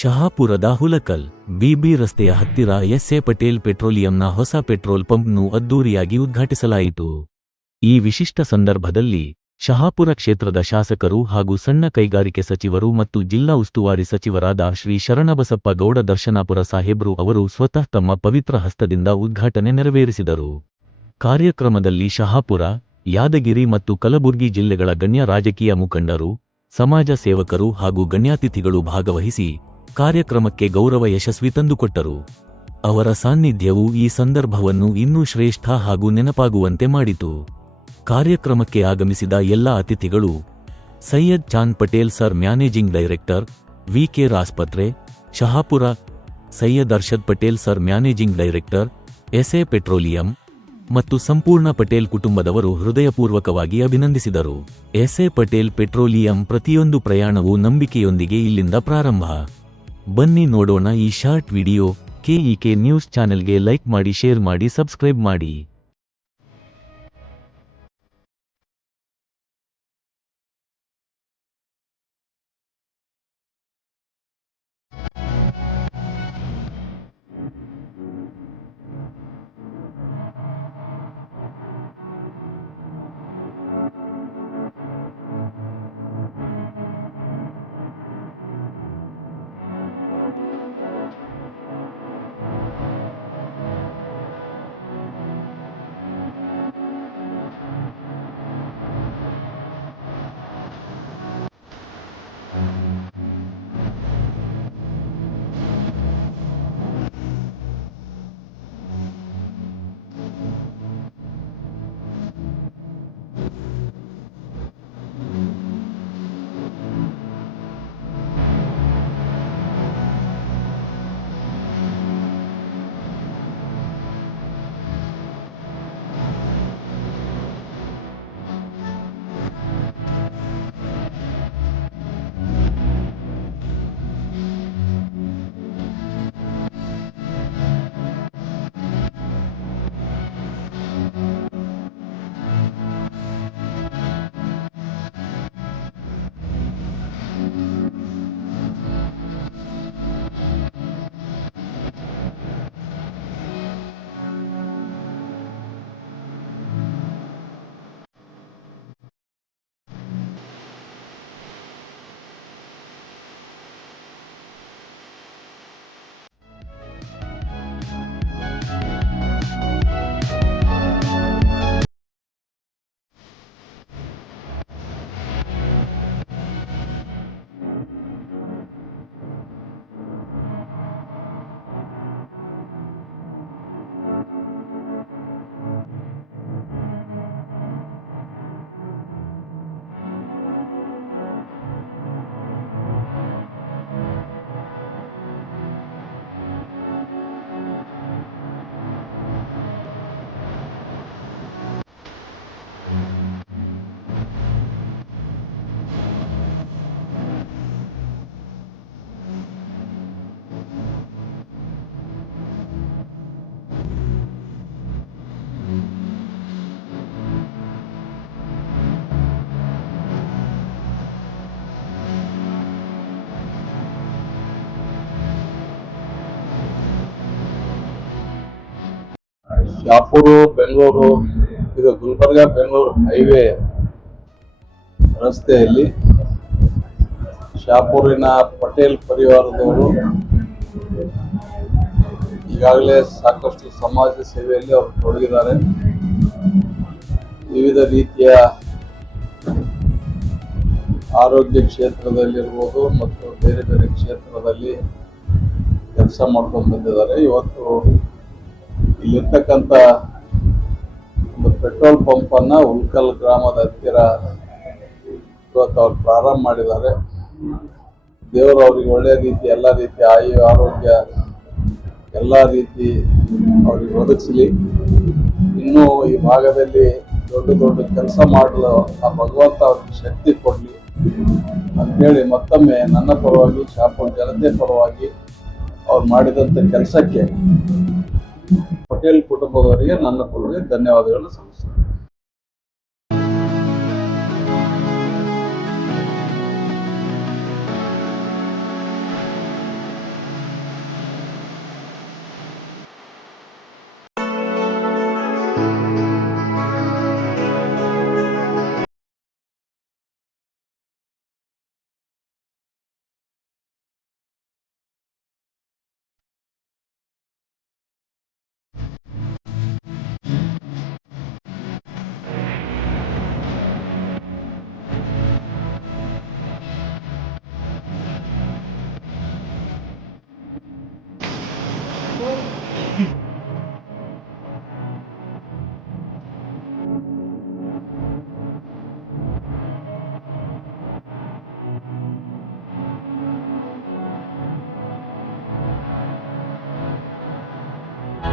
ಶಹಾಪುರದ ಹುಲಕಲ್ ಬಿಬಿ ರಸ್ತೆಯ ಹತ್ತಿರ ಎಸ್ಎ ಪಟೇಲ್ ಪೆಟ್ರೋಲಿಯಂನ ಹೊಸ ಪೆಟ್ರೋಲ್ ಪಂಪ್ನ್ನು ಅದ್ದೂರಿಯಾಗಿ ಉದ್ಘಾಟಿಸಲಾಯಿತು. ಈ ವಿಶಿಷ್ಟ ಸಂದರ್ಭದಲ್ಲಿ ಶಹಾಪುರ ಕ್ಷೇತ್ರದ ಶಾಸಕರು ಹಾಗೂ ಸಣ್ಣ ಕೈಗಾರಿಕೆ ಸಚಿವರು ಮತ್ತು ಜಿಲ್ಲಾ ಉಸ್ತುವಾರಿ ಸಚಿವರಾದ ಶ್ರೀ ಶರಣಬಸಪ್ಪ ಗೌಡ ದರ್ಶನಾಪುರ ಸಾಹೇಬ್ರು ಅವರು ಸ್ವತಃ ತಮ್ಮ ಪವಿತ್ರ ಹಸ್ತದಿಂದ ಉದ್ಘಾಟನೆ ನೆರವೇರಿಸಿದರು. ಕಾರ್ಯಕ್ರಮದಲ್ಲಿ ಶಹಾಪುರ, ಯಾದಗಿರಿ ಮತ್ತು ಕಲಬುರ್ಗಿ ಜಿಲ್ಲೆಗಳ ಗಣ್ಯ ರಾಜಕೀಯ ಮುಖಂಡರು, ಸಮಾಜ ಸೇವಕರು ಹಾಗೂ ಗಣ್ಯಾತಿಥಿಗಳು ಭಾಗವಹಿಸಿ ಕಾರ್ಯಕ್ರಮಕ್ಕೆ ಗೌರವ ಯಶಸ್ವಿ ತಂದುಕೊಟ್ಟರು. ಅವರ ಸಾನ್ನಿಧ್ಯವು ಈ ಸಂದರ್ಭವನ್ನು ಇನ್ನೂ ಶ್ರೇಷ್ಠ ಹಾಗೂ ನೆನಪಾಗುವಂತೆ ಮಾಡಿತು. ಕಾರ್ಯಕ್ರಮಕ್ಕೆ ಆಗಮಿಸಿದ ಎಲ್ಲ ಅತಿಥಿಗಳು Syed Chand Patel sir managing director, VK ಆಸ್ಪತ್ರೆ, Shahapur, Syed Arshad Patel sir managing director, SA petroleum ಮತ್ತು ಸಂಪೂರ್ಣ ಪಟೇಲ್ ಕುಟುಂಬದವರು ಹೃದಯಪೂರ್ವಕವಾಗಿ ಅಭಿನಂದಿಸಿದರು. ಎಸ್ಎ ಪಟೇಲ್ ಪೆಟ್ರೋಲಿಯಂ ಪ್ರತಿಯೊಂದು ಪ್ರಯಾಣವೂ ನಂಬಿಕೆಯೊಂದಿಗೆ ಇಲ್ಲಿಂದ ಪ್ರಾರಂಭ. ಬನ್ನಿ ನೋಡೋಣ ಈ ಶಾರ್ಟ್ ವಿಡಿಯೋ. ಕೆಇಕೆ ನ್ಯೂಸ್ ಚಾನೆಲ್ಗೆ ಲೈಕ್ ಮಾಡಿ, ಶೇರ್ ಮಾಡಿ, ಸಬ್ಸ್ಕ್ರೈಬ್ ಮಾಡಿ. ಶಾಪುರ ಬೆಂಗಳೂರು, ಇದು ಗುಲ್ಬರ್ಗ ಬೆಂಗಳೂರು ಹೈವೇ ರಸ್ತೆಯಲ್ಲಿ ಶಾಪುರಿನ ಪಟೇಲ್ ಪರಿವಾರದವರು ಈಗಾಗಲೇ ಸಾಕಷ್ಟು ಸಮಾಜ ಸೇವೆಯಲ್ಲಿ ಅವರು ತೊಡಗಿದ್ದಾರೆ. ವಿವಿಧ ರೀತಿಯ ಆರೋಗ್ಯ ಕ್ಷೇತ್ರದಲ್ಲಿರ್ಬೋದು ಮತ್ತು ಬೇರೆ ಬೇರೆ ಕ್ಷೇತ್ರದಲ್ಲಿ ಕೆಲಸ ಮಾಡ್ಕೊಂಡು ಬಂದಿದ್ದಾರೆ. ಇವತ್ತು ಇಲ್ಲಿರ್ತಕ್ಕಂಥ ಒಂದು ಪೆಟ್ರೋಲ್ ಪಂಪ್ ಅನ್ನ ಉಲ್ಕಲ್ ಗ್ರಾಮದ ಹತ್ತಿರ ಇವತ್ತು ಅವ್ರು ಪ್ರಾರಂಭ ಮಾಡಿದ್ದಾರೆ. ದೇವರು ಅವ್ರಿಗೆ ಒಳ್ಳೆ ರೀತಿ ಎಲ್ಲ ರೀತಿ ಆಯು ಆರೋಗ್ಯ ಎಲ್ಲ ರೀತಿ ಅವ್ರಿಗೆ ಒದಗಿಸಲಿ. ಇನ್ನೂ ಈ ಭಾಗದಲ್ಲಿ ದೊಡ್ಡ ದೊಡ್ಡ ಕೆಲಸ ಮಾಡಲು ಆ ಭಗವಂತ ಅವ್ರಿಗೆ ಶಕ್ತಿ ಕೊಡಲಿ ಅಂತೇಳಿ ಮತ್ತೊಮ್ಮೆ ನನ್ನ ಪರವಾಗಿ, ಶಾಪುರ ಜನತೆ ಪರವಾಗಿ ಅವ್ರು ಮಾಡಿದಂಥ ಕೆಲಸಕ್ಕೆ ಪಟೇಲ್ ಕುಟುಂಬದವರಿಗೆ ನನ್ನ ಪರವಾಗಿ ಧನ್ಯವಾದಗಳನ್ನು ಸಲ್ಲಿಸ್ತೇನೆ.